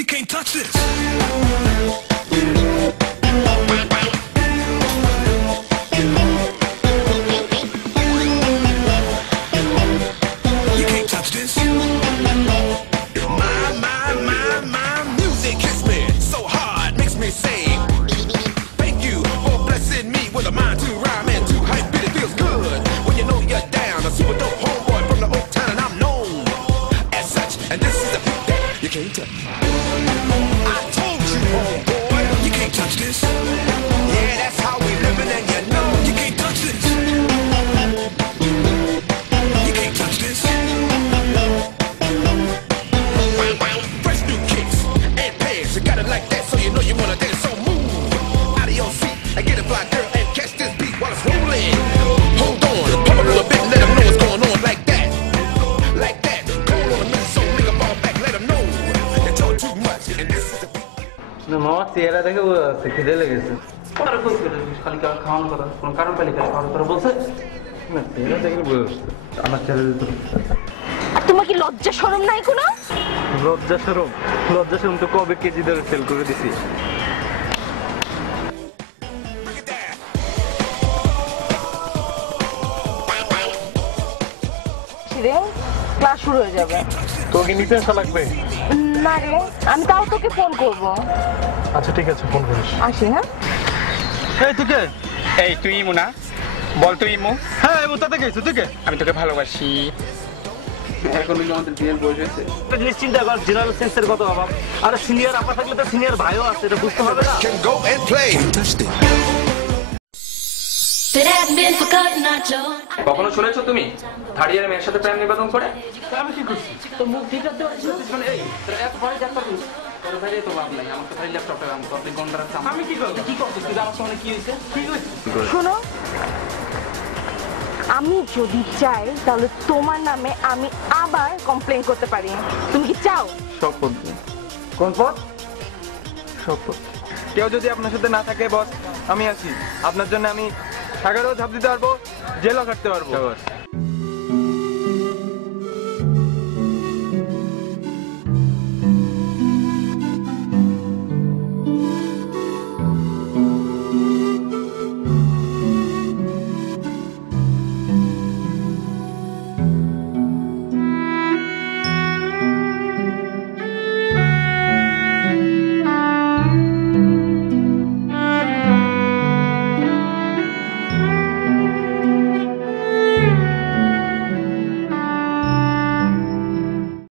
You can't touch this. You can't touch this. My music hits me so hard, makes me say thank you for blessing me with a mind to rhyme and to hype. It feels good when you know you're down. A super dope homeboy from the old town, and I'm known as such. And this is the beat that you can't touch. I told you, homeboy, you can't touch this. Yeah, that's how we living, and you know you can't touch this. You can't touch this. Fresh new kicks and pants, you got it like that, so you know you wanna dance. So move out of your seat and get a fly girl and catch this beat while it's rolling. Hold on, pump a little bit, let them know what's going on like that. Like that. Cold on a minute, so nigga fall back, let them know. You talk too much, and this is the beat. মামা চেহারা দেখে বোঝা যাচ্ছে খিদে লেগেছে। খালি খাওয়ানো কথা কোনো কারণ পাইলে খাওয়ানো কথা বলছে না, চেহারা দেখে বোঝা যাচ্ছে আমার চেহারা আর তোমার কি লজ্জা শরম নাই কোনো? লজ্জা শরম তো কবে কেজি ধরে সেল করে দিছি। রে ক্লাস শুরু হয়ে যাবে। তোকে নিতে আসা লাগবে? না রে, আমি তাও তোকে ফোন করব। আচ্ছা ঠিক আছে, ফোন করিস। আসি হ্যাঁ। এই তুই কে? এই তুই ইমু না? বল তুই ইমু। হ্যাঁ ইমু, তাতে গেছিস তুই কে? আমি তোকে ভালোবাসি। এখন আমাদের বিয়ের বয়স হয়েছে। একটা জিনিস চিন্তা কর, জেনারেল সেন্সের কত অভাব। আর সিনিয়র আপা থাকলে তো সিনিয়র ভাইও আছে, এটা বুঝতে হবে না? Can go and play. Touched it. কখনো শুনেছো তুমি থার্ড ইয়ারের মেয়ের সাথে প্রেম নিবেদন করে? আমি কি করছি? তো মুখ ঠিক করতে পারছিস মানে এই তোর এত পরে ডাক্তার দিস তোর বাইরে তো বাপ নাই, আমার তো খালি ল্যাপটপে কাম করতে গন্ডার আছে। আমি কি করব? কি করছিস তুই? আমার সামনে কি হইছে? কি হইছে? শোনো, আমি যদি চাই তাহলে তোমার নামে আমি আবার কমপ্লেইন করতে পারি। তুমি কি চাও? শপথ। কোন পথ? শপথ। কেউ যদি আপনার সাথে না থাকে বস, আমি আছি আপনার জন্য। আমি সাগরেও ঝাঁপ দিতে পারবো, জেলও কাটতে পারবো।